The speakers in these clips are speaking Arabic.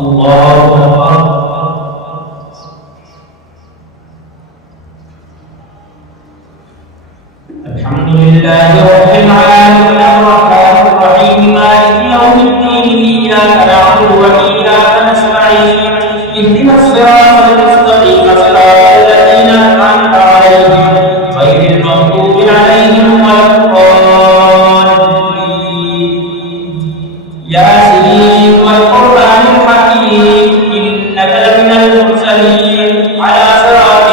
الله أكبر. الحمد لله رب العالمين الرحمن الرحيم مالك يوم الدين إياك نعبد وإياك نستعين اهدنا الصراط المستقيم صراط الذين أنعمت عليهم غير المغضوب عليهم ولا الضالين. ياسين والقرآن الحكيم إنك لمن المرسلين على صراط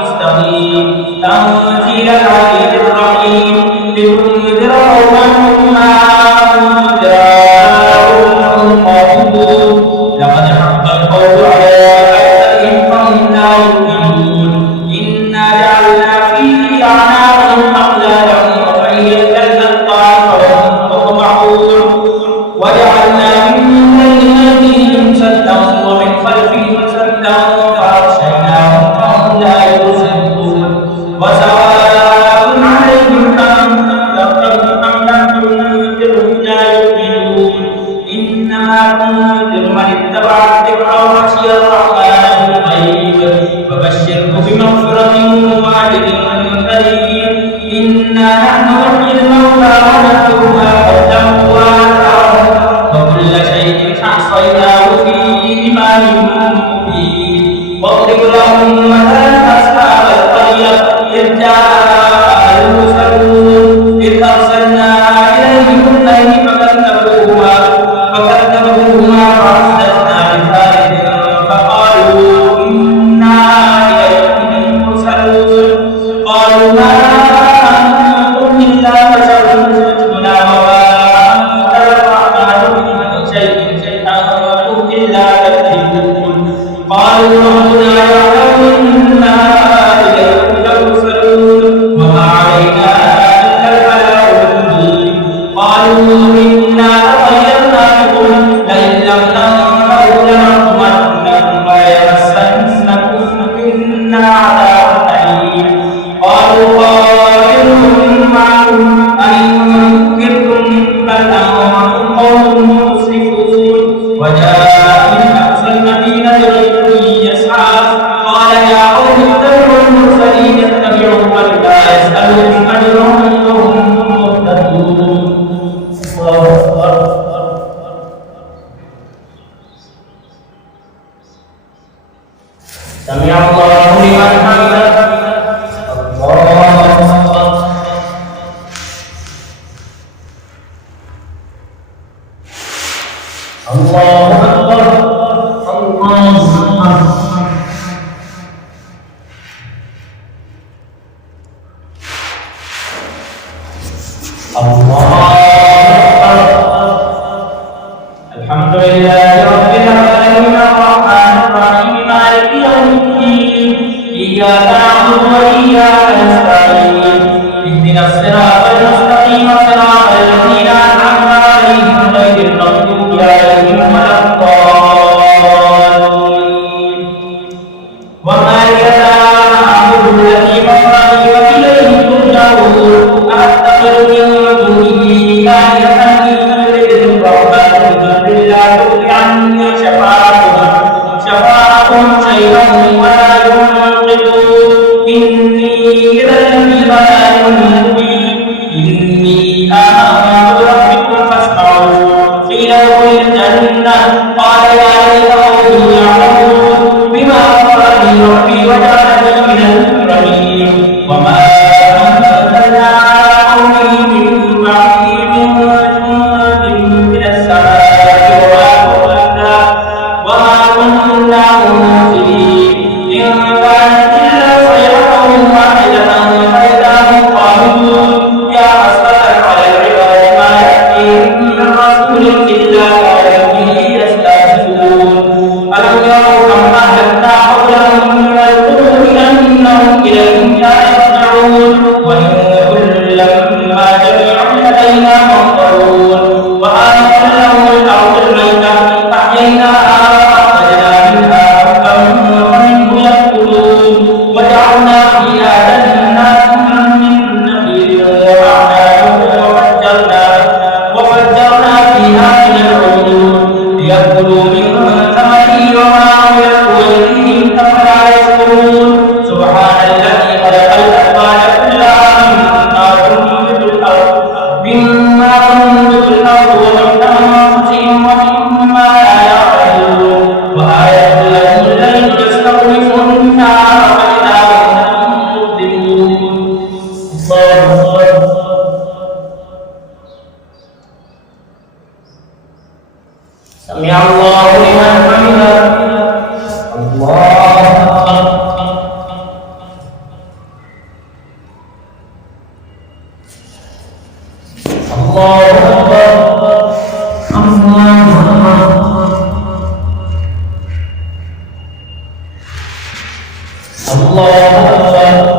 مستقيم تنزيل العزيز الرحيم لتنذر قوما ما أنذر آباؤهم قبل لقد حق القول على أكثرهم فهم لا يؤمنون. إنا جعلنا في أعناقهم أغلالا وهي كالأذقان فهم مقمحون وجعلنا من بين أيديهم سدا ومن خلفهم سدا فأغشيناهم فهم لا يبصرون. وسواء عليهم أأنذرتهم أم لم تنذرهم لا يؤمنون. إنما تنذر من اتبع الذكر وخشي الرحمن بالغيب فبشره بمغفرة وأجر كريم. إنا نحن نحيي الموتى ونكتب ما قدموا وآثارهم وكل شيء أحصيناه في إمام مبين. واضرب لهم مثلا أصحاب القرية إذ جاء المرسلون إذ أرسلنا إليهم اثنين فكذبوهما فأزلزنا بثالث فقالوا إنا إليكم مرسلون. قالوا ما أنتم إلا بشر مثلنا وما أنزل الرحمن من شيء أنتم إلا تكذبون. قالوا ربنا يعلم إنا إليكم لمرسلون وما علينا إلا البلاغ المبين. قالوا إنا تطيرنا بكم لئن لم تنتهوا لنرجمنكم وليمسنكم منا عذاب أليم. قالوا طائركم معكم أئن ذكرتم بل أنتم قوم مسرفون. وجاء من أقصى المدينة رجل يسعى قال يا قوم اتبعوا المرسلين اتبعوا من لا يسألكم أجرا وهم مهتدون. الله أكبر. سمع الله لمن حمده. الله أكبر. الله أكبر. الله أكبر. الله أكبر. الحمد لله رب العالمين الرحمن الرحيم مالك يوم الدين إياك نعبد وإياك نستعين اهدنا الصراط المستقيم صراط الذين أنعمت عليهم غير المغضوب عليهم ولا الضالين. وما لنا نعبد الذي فطرني وإليه ترجعون. أتخذ من دونه آلهة إن يردهم الرحمن بضر لا تغن عني شفاعتهم شيئا ولا ينقذون. إني إذا لفي ضلال مبين. إني آمنت بربكم فاسمعون. قيل ادخل الجنة قال يا ليت قومي يعلمون بما غفر لي ربي وجعلني من المكرمين. وما أنزلنا على قومه من بعده من جند من السماء وما كنا منزلين. إن كانت إلا صيحة واحدة فإذا هم قامدون. يا حسرة على العباد ما يأتيهم من رسول إلا كانوا به يستهزئون. ألم يروا كم أهلكنا قبلهم من القرون أنهم إليهم لا يرجعون. وإن كلا لما جميع لدينا محضرون. وآية لهم الأرض الميتة أحييناها وأخرجنا منها حبا ومنه يأكلون. وجعلنا فيها جنات من نخيل وأعناب وفجرنا فيها من العيون ليأكلوا من وما عملت أيديهم أفلا يشكرون سبحان الذي خلق الأزواج كلها مما تنبت الأرض ومن أنفسهم ومما لا يعملون وآية لهم الليل يستخلفون النهار فإذا هم مظلمون سمع الله لمن حمده الله أكبر الله أكبر الله أكبر الله أكبر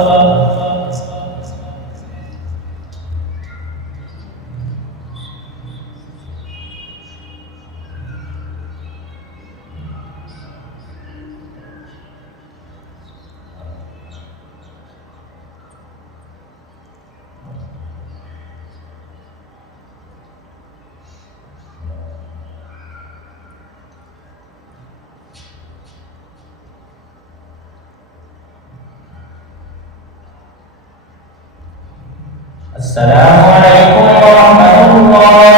السلام عليكم ورحمة الله